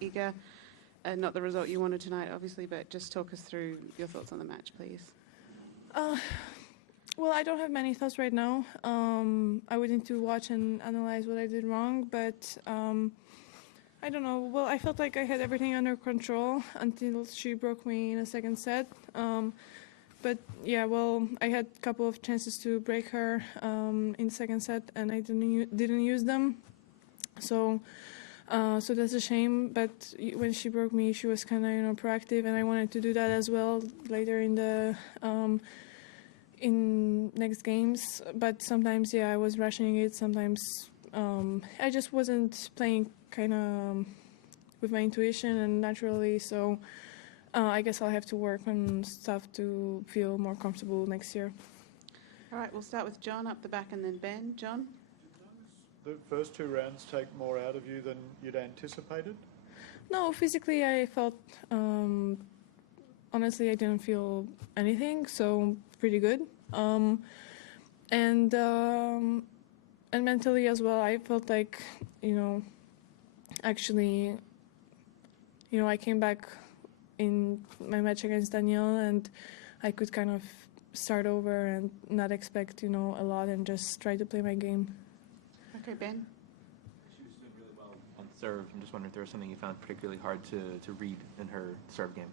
Iga. Not the result you wanted tonight, obviously, but just talk us through your thoughts on the match, please. Well, I don't have many thoughts right now. I would need to watch and analyze what I did wrong, but I don't know. Well, I felt like I had everything under control until she broke me in a second set. But yeah, well, I had a couple of chances to break her in the second set, and I didn't use them. So that's a shame. But when she broke me, she was kind of proactive, and I wanted to do that as well later in the in next games. But sometimes, yeah, I was rushing it. Sometimes I just wasn't playing kind of with my intuition and naturally. So I guess I'll have to work on stuff to feel more comfortable next year. All right, we'll start with John up the back and then Ben. John? The first two rounds take more out of you than you'd anticipated? No, physically I felt, honestly, I didn't feel anything, so pretty good. And mentally as well, I felt like, actually, I came back in my match against Danielle, and I could kind of start over and not expect, a lot and just try to play my game. Okay, Ben. She was doing really well on serve. I'm just wondering if there was something you found particularly hard to read in her serve game.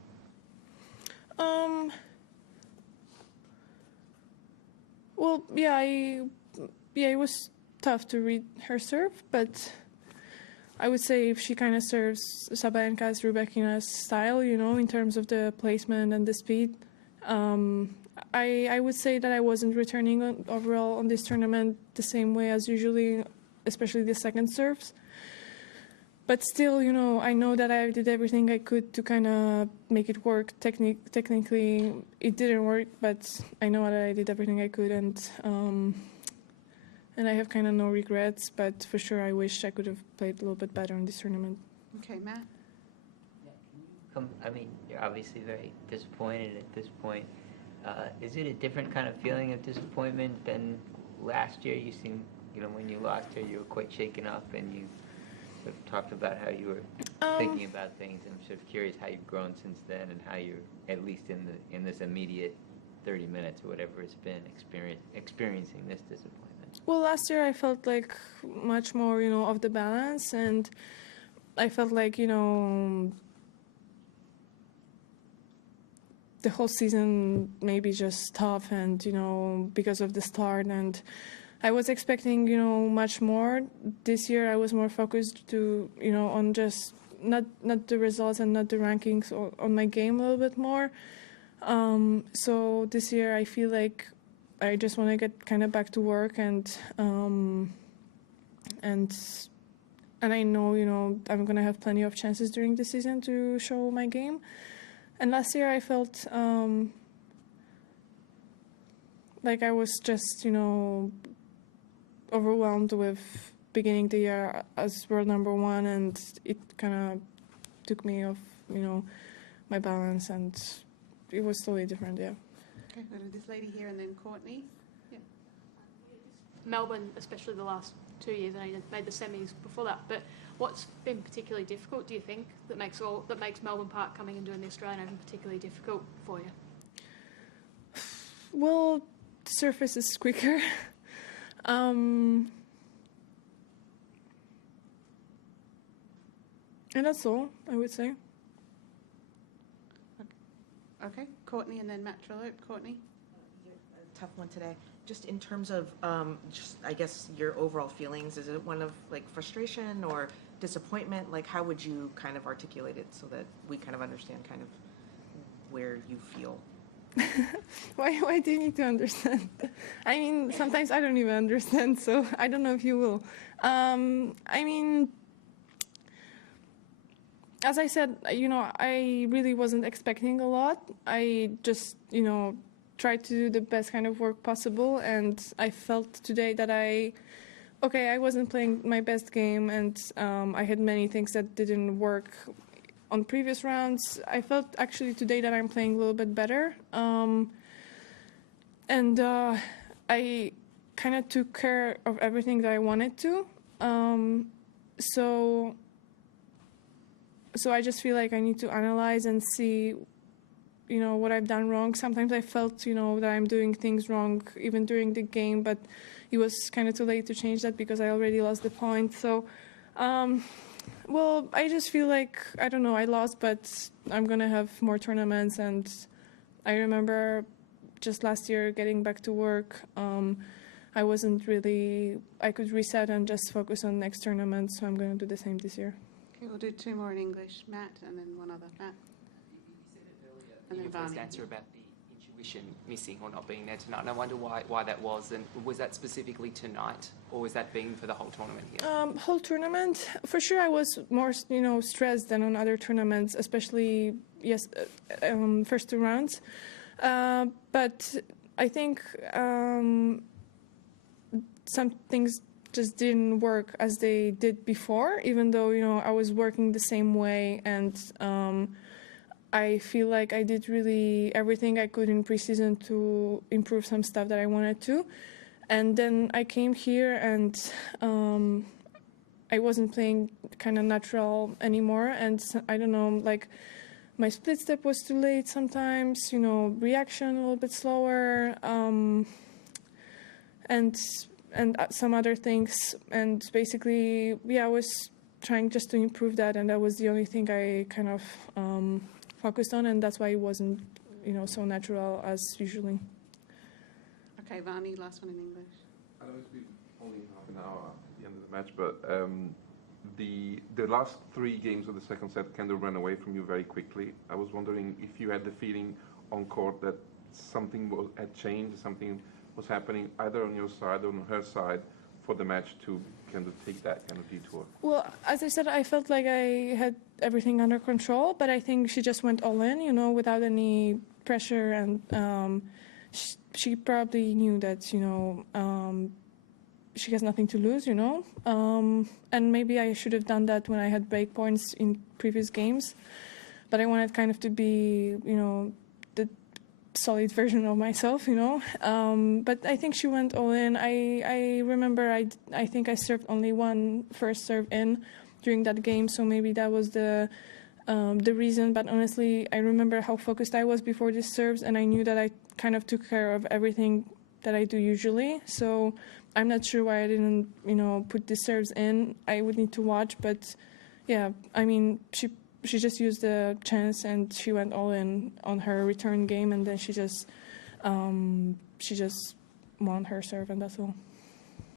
Well, yeah, it was tough to read her serve, but I would say if she kind of serves Sabalenka's, Rybakina's style, in terms of the placement and the speed, I would say that I wasn't returning overall on this tournament the same way as usually, especially the second serves. But still, I know that I did everything I could to kind of make it work. Technically, it didn't work, but I know that I did everything I could, and I have kind of no regrets. But for sure, I wish I could have played a little bit better in this tournament. Okay, Matt. I mean, you're obviously very disappointed at this point. Is it a different kind of feeling of disappointment than last year? You seem, when you lost her, you were quite shaken up, and you sort of talked about how you were thinking about things. And I'm sort of curious how you've grown since then, and how you're, at least in this immediate 30 minutes or whatever it's been, experiencing this disappointment. Well, last year I felt like much more, off the balance, and I felt like, the whole season maybe just tough, and because of the start, and I was expecting much more. This year I was more focused to on just not the results and not the rankings, on my game a little bit more. So this year I feel like I just want to get kind of back to work, and I know I'm gonna have plenty of chances during the season to show my game. And last year I felt like I was just, overwhelmed with beginning the year as world #1, and it kind of took me off, my balance, and it was totally different, yeah. Okay, go to this lady here and then Courtney. Yeah. Melbourne, especially the last 2 years, and I made the semis before that, but what's been particularly difficult, do you think, that makes Melbourne Park coming and doing the Australian Open particularly difficult for you? Well, the surface is quicker. And that's all, I would say. Okay, Courtney and then Matt Trello. Courtney? A tough one today. Just in terms of, I guess, your overall feelings, is it one of, frustration or disappointment? How would you kind of articulate it so that we kind of understand kind of where you feel? Why do you need to understand? I mean, sometimes I don't even understand, so I don't know if you will. I mean, as I said, I really wasn't expecting a lot. I just, tried to do the best kind of work possible, and I felt today that I wasn't playing my best game, and I had many things that didn't work on previous rounds. I felt actually today that I'm playing a little bit better, and I kind of took care of everything that I wanted to. So So I just feel like I need to analyze and see, what I've done wrong. Sometimes I felt, that I'm doing things wrong even during the game, but it was kind of too late to change that because I already lost the point. So, well, I just feel like, I don't know, I lost, but I'm going to have more tournaments. And I remember just last year getting back to work, I could reset and just focus on next tournament. So I'm going to do the same this year. Okay, we'll do 2 more in English. Matt, and then one other. Matt. You said it earlier And in your then first Varney. answer about the intuition missing or not being there tonight. And I wonder why that was. And was that specifically tonight, or was that being for the whole tournament here? Whole tournament, for sure, I was more, stressed than on other tournaments, especially first 2 rounds. But I think some things just didn't work as they did before, even though, I was working the same way. And I feel like I did really everything I could in preseason to improve some stuff that I wanted to. And then I came here and I wasn't playing kind of natural anymore. And I don't know, like my split step was too late sometimes, reaction a little bit slower. And some other things, and basically, I was trying just to improve that, and that was the only thing I kind of focused on, and that's why it wasn't, so natural as usually. Okay, Varney, last one in English. I know it's been only half an hour at the end of the match, but the last 3 games of the second set kind of ran away from you very quickly. I was wondering if you had the feeling on court that something had changed, something was happening either on your side or on her side for the match to kind of take that kind of detour? Well, as I said, I felt like I had everything under control, but I think she just went all in, without any pressure, and she probably knew that, she has nothing to lose, and maybe I should have done that when I had break points in previous games, but I wanted kind of to be, the solid version of myself, but I think she went all in. I remember I think I served only one first serve in during that game, so maybe that was the reason. But honestly, I remember how focused I was before these serves, and I knew that I kind of took care of everything that I do usually. So I'm not sure why I didn't, put the serves in. I would need to watch, but yeah, I mean, she just used the chance and she went all in on her return game, and then she just won her serve, and that's all.